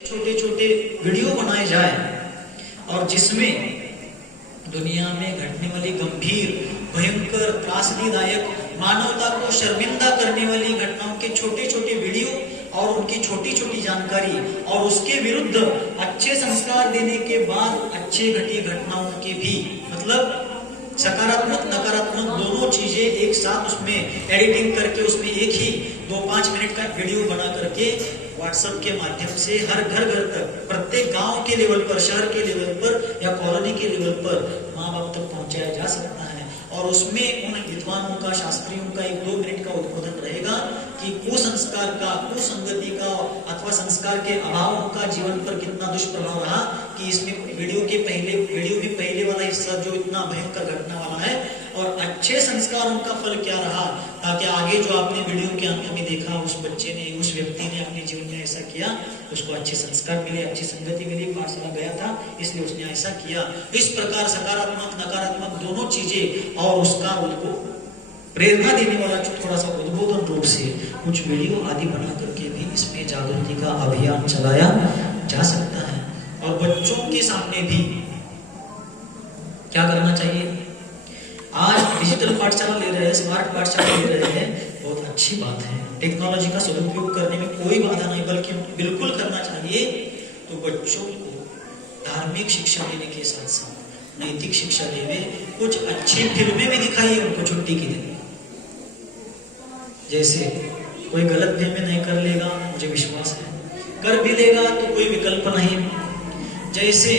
छोटे छोटे वीडियो बनाए जाए और जिसमें दुनिया में घटने वाली गंभीर, भयंकर, त्रासदीदायक, मानवता को शर्मिंदा करने वाली घटनाओं के छोटे छोटे वीडियो और उनकी छोटी छोटी जानकारी और उसके विरुद्ध अच्छे संस्कार देने के बाद अच्छे घटी घटनाओं के भी, मतलब सकारात्मक नकारात्मक दोनों चीजें एक साथ उसमें एडिटिंग करके उसमें एक ही 2-5 मिनट का वीडियो बना करके व्हाट्सएप के माध्यम से हर घर घर तक, प्रत्येक गांव के लेवल पर, शहर के लेवल पर या कॉलोनी के लेवल पर माँ बाप तक पहुंचाया जा सकता है। और उसमें उन विद्वानों का, शास्त्रियों का 1-2 मिनट का उद्बोधन रहेगा कि कुसंस्कार का, कुसंगति का अथवा संस्कार के अभाव का जीवन पर कितना दुष्प्रभाव रहा, कि इसमें वीडियो भी पहले वाला हिस्सा जो इतना भयंकर घटना वाला है, और अच्छे संस्कार उनका फल क्या रहा, ताकि आगे जो आपने वीडियो के अंत में देखा, उस बच्चे ने, उस व्यक्ति ने अपने जीवन में ऐसा किया, उसको अच्छे संस्कार मिले, अच्छी संगति मिली, पाठशाला गया था इसलिए उसने ऐसा किया। इस प्रकार सकारात्मक नकारात्मक दोनों चीजें और उसका उनको प्रेरणा देने वाला थोड़ा सा उद्बोधन रूप से कुछ वीडियो आदि बना करके भी इसमें जागृति का अभियान चलाया जा सकता है। और बच्चों के सामने भी क्या करना चाहिए? आज डिजिटल पाठशाला ले रहे हैं, स्मार्ट पाठशाला ले रहे हैं, बहुत अच्छी बात है। टेक्नोलॉजी का सदुपयोग करने में कोई बाधा नहीं, बल्कि बिल्कुल करना चाहिए। तो बच्चों को धार्मिक शिक्षा देने के साथ साथ नैतिक शिक्षा देने, कुछ अच्छी फिल्में भी दिखाइए उनको छुट्टी के दिन, जैसे कोई गलत फहमी नहीं कर लेगा, मुझे विश्वास है, कर भी लेगा तो कोई विकल्प नहीं। जैसे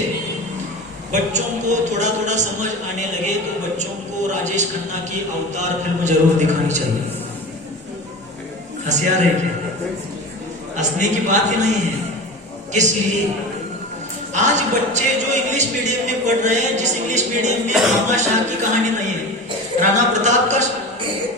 बच्चों को थोड़ा थोड़ा समझ आने लगे तो बच्चों को राजेश खन्ना की अवतार फिल्म जरूर दिखानी चाहिए। हंसिया रहे क्या? हंसने की बात ही नहीं है। किस लिए? आज बच्चे जो इंग्लिश मीडियम में पढ़ रहे हैं, जिस इंग्लिश मीडियम में रामा शाह की कहानी नहीं है, राणा प्रताप का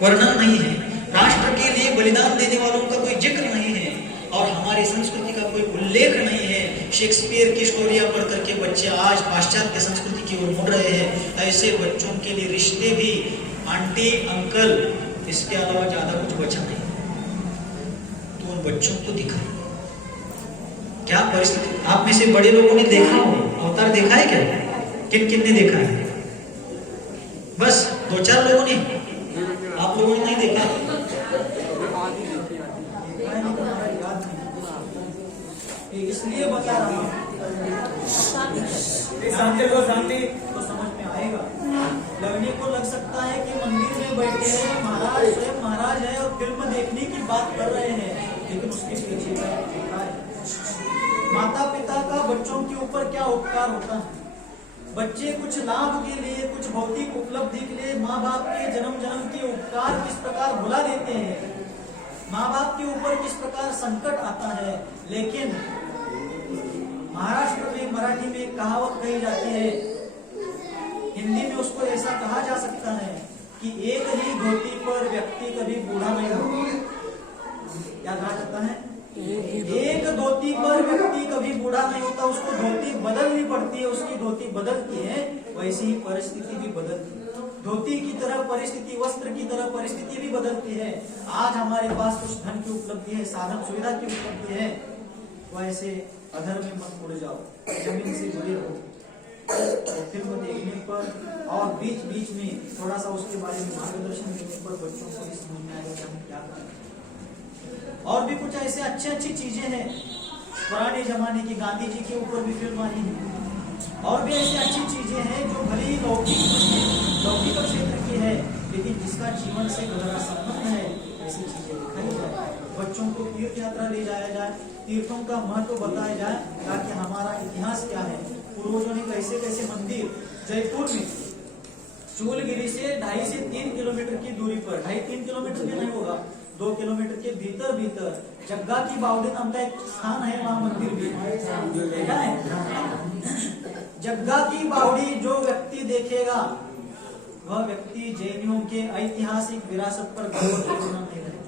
वर्णन नहीं है, राष्ट्र के लिए बलिदान देने वालों का कोई जिक्र नहीं है, और हमारी संस्कृति का कोई उल्लेख नहीं है, शेक्सपियर की स्टोरियां पढ़ करके बच्चे आज पाश्चात्य संस्कृति की ओर मुड़ रहे हैं। ऐसे बच्चों के लिए रिश्ते भी आंटी अंकल, इसके अलावा ज्यादा कुछ बचा नहीं। तो उन बच्चों को दिखाए क्या परिस्थिति। आप में से बड़े लोगों ने देखा हो, अवतार देखा है क्या? किन किन ने देखा है? बस 2-4 लोगों ने, आप लोगों ने नहीं देखा। इसलिए बता रहा हूँ, तो समझ में आएगा। लगने को लग सकता है कि मंदिर में बैठे हैं महाराज, स्वयं महाराज है और फिल्म देखने की बात कर रहे हैं, लेकिन उसके पीछे का है माता पिता का बच्चों के ऊपर क्या उपकार होता है। बच्चे कुछ लाभ के लिए, कुछ भौतिक उपलब्धि के लिए माँ बाप के जन्म जन्म के उपकार किस प्रकार भुला देते हैं, माँ बाप के ऊपर किस प्रकार संकट आता है। लेकिन महाराष्ट्र में, मराठी में एक कहावत कही जाती है, हिंदी में उसको ऐसा कहा जा सकता है कि एक ही धोती पर व्यक्ति कभी बूढ़ा नहीं होता। क्या कहा जाता है? एक धोती पर व्यक्ति कभी बूढ़ा नहीं होता, उसको धोती बदलनी पड़ती है, उसकी धोती बदलती है, वैसी ही परिस्थिति भी बदलती है। धोती की तरह परिस्थिति, वस्त्र की तरह परिस्थिति भी बदलती है। आज हमारे पास कुछ धन की उपलब्धि है, साधन सुविधा की उपलब्धि है, वैसे अधर में मत उड़ जाओ, जमीन से जुड़े रहो। तो फिल्म देखने पर और बीच बीच में थोड़ा सा उसके बारे में मार्गदर्शन देने पर बच्चों को भी समझ में आएगा कि हम क्या करें। और भी कुछ ऐसे अच्छी चीजें हैं, पुराने जमाने की गांधी जी के ऊपर भी फिल्म आई है, और भी ऐसी अच्छी चीजें हैं जो भली लौकिक क्षेत्र की है, लेकिन जिसका जीवन से गहरा संबंध है, ऐसी चीजें दिखाई जाए। बच्चों को तीर्थ यात्रा ले जाया जाए, तीर्थों का महत्व बताया जाए, ताकि हमारा इतिहास क्या है, पूर्वजों ने कैसे कैसे मंदिर, जयपुर में चूलगिरी से 2.5 से 3 किलोमीटर की दूरी पर, 2.5-3 किलोमीटर भी नहीं होगा, 2 किलोमीटर के भीतर जग्गा की बावड़ी नाम का एक स्थान है, वहां मंदिर भी देखा है। जग्गा की बावड़ी जो व्यक्ति देखेगा, वह व्यक्ति जैनियों के ऐतिहासिक विरासत पर गर्व नहीं करेगा।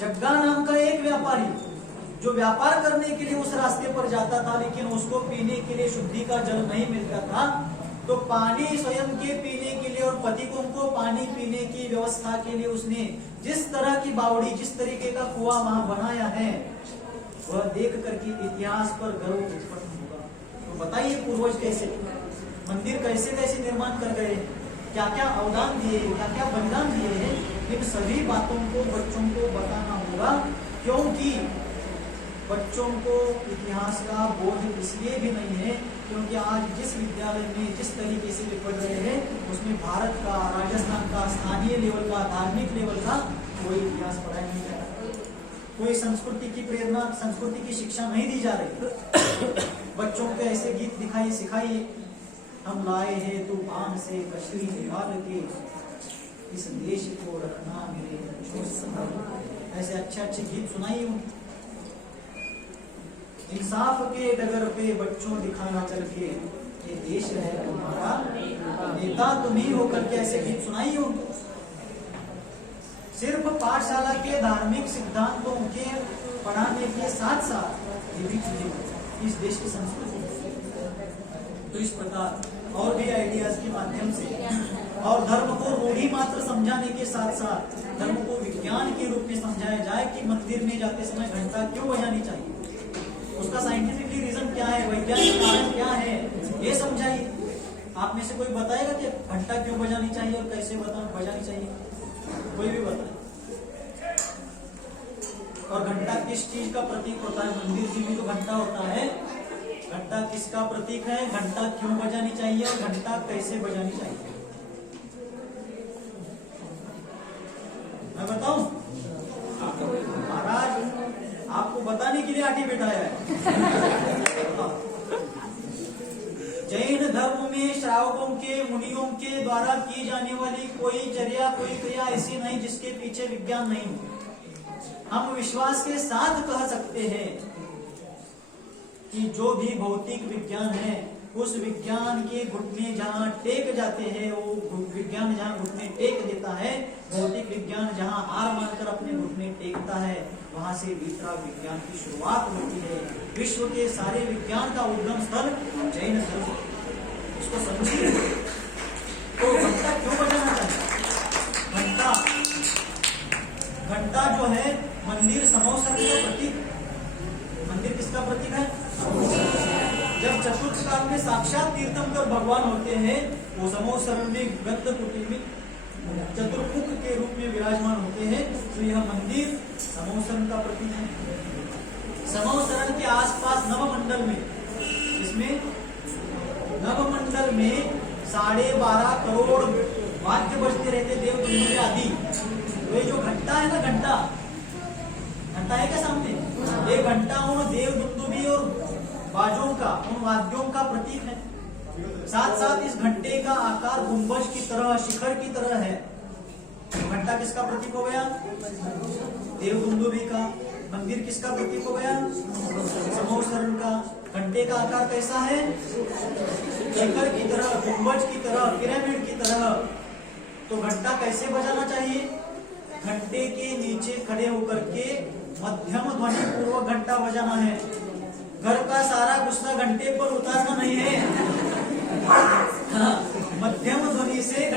जग्गा नाम का एक व्यापारी जो व्यापार करने के लिए उस रास्ते पर जाता था, लेकिन उसको पीने के लिए शुद्धि का जल नहीं मिलता था, तो पानी स्वयं के पीने के लिए और पथिकों को पानी पीने की व्यवस्था के लिए उसने जिस तरह की बावड़ी, जिस तरीके का कुआं वहां बनाया है, वह देख करके इतिहास पर गर्व उत्पन्न होगा। तो बताइए पूर्वज कैसे मंदिर कैसे कैसे निर्माण कर गए, क्या क्या अवदान दिए, क्या क्या बलिदान दिए हैं, इन सभी बातों को बच्चों को बताना होगा। क्योंकि बच्चों को इतिहास का बोध इसलिए भी नहीं है क्योंकि आज जिस विद्यालय में जिस तरीके से वे पढ़ रहे हैं उसमें भारत का, राजस्थान का, स्थानीय लेवल का, धार्मिक लेवल का कोई इतिहास पढ़ाया नहीं जा रहा, कोई संस्कृति की प्रेरणा, संस्कृति की शिक्षा नहीं दी जा रही। बच्चों को ऐसे गीत दिखाइए, सिखाइए, हम लाए हैं तूफान से कश्ती निकाल के, इस देश को रखना मेरे बच्चों से संभाल। ऐसे अच्छे अच्छे गीत सुनाइए उनको। इंसाफ के डगर पे बच्चों दिखाना चल के, ये देश है तुम्हारा, नेता तुम ही होकर के ऐसे गीत सुनाइए उनको। सिर्फ पाठशाला के धार्मिक सिद्धांतों के पढ़ाने के साथ साथ ये भी चीजें इस देश की संस्कृति। तो इस प्रकार और भी आइडियाज के माध्यम से और धर्म को रूढ़ी मात्र समझाने के साथ साथ धर्म को विज्ञान के रूप में समझाया जाए कि मंदिर में जाते समय घंटा क्यों बजानी चाहिए, उसका साइंटिफिकली रीजन क्या है, वैज्ञानिक कारण क्या है, ये समझाइए। आप में से कोई बताएगा कि घंटा क्यों बजानी चाहिए और कैसे बजानी चाहिए? कोई भी बताए। और घंटा किस चीज का प्रतीक होता है? मंदिर जी में तो घंटा होता है, घंटा किसका प्रतीक है, घंटा क्यों बजानी चाहिए और घंटा कैसे बजानी चाहिए? मैं बताऊं? महाराज आपको बताने के लिए आगे बैठाया है। जैन धर्म में श्रावकों के, मुनियों के द्वारा की जाने वाली कोई चर्या, कोई क्रिया ऐसी नहीं जिसके पीछे विज्ञान नहीं हो। हम विश्वास के साथ कह सकते हैं कि जो भी भौतिक विज्ञान है उस विज्ञान के घुटने जहाँ टेक जाते हैं, वो विज्ञान जहाँ घुटने टेक देता है, भौतिक विज्ञान जहाँ हार मानकर अपने घुटने टेकता है, वहां से वितराग विज्ञान की शुरुआत होती है। विश्व के सारे विज्ञान का उद्गम स्थल जैन धर्म, इसको समझिए। तो घंटा क्यों बजाना चाहिए? घंटा जो है मंदिर समोसर का प्रतीक। मंदिर किसका प्रतीक है? जब चतुर्थ काल में साक्षात तीर्थंकर भगवान होते हैं, वो समोसरण में गद्द कुटी में चतुर्मुख के रूप में विराजमान होते हैं, तो यह मंदिर समोसरण का प्रतीक है। समोसरण के आसपास नवमंडल में, इसमें नवमंडल में 12.5 करोड़ वाद्य बजते रहते, देव दुन्दुभि आदि। तो ये जो घंटा है ना, घंटा है क्या सामने? ये घंटा उन देव दुन्दुभि और बाजों का, उन वाद्यों का प्रतीक है। साथ साथ इस घंटे का आकार गुंबज की तरह, शिखर की तरह है। घंटा किसका प्रतीक हो गया? देव दुन्दुभि का। मंदिर किसका प्रतीक हो गया? समोसरण का। घंटे का आकार कैसा है? शिखर की तरह, गुंबज की तरह, पिरामिड की तरह। तो घंटा कैसे बजाना चाहिए? घंटे के नीचे खड़े होकर के मध्यम ध्वनि पूर्वक घंटा बजाना है। घर का सारा गुस्सा घंटे पर उतारना नहीं है। हाँ, मध्यम ध्वनि से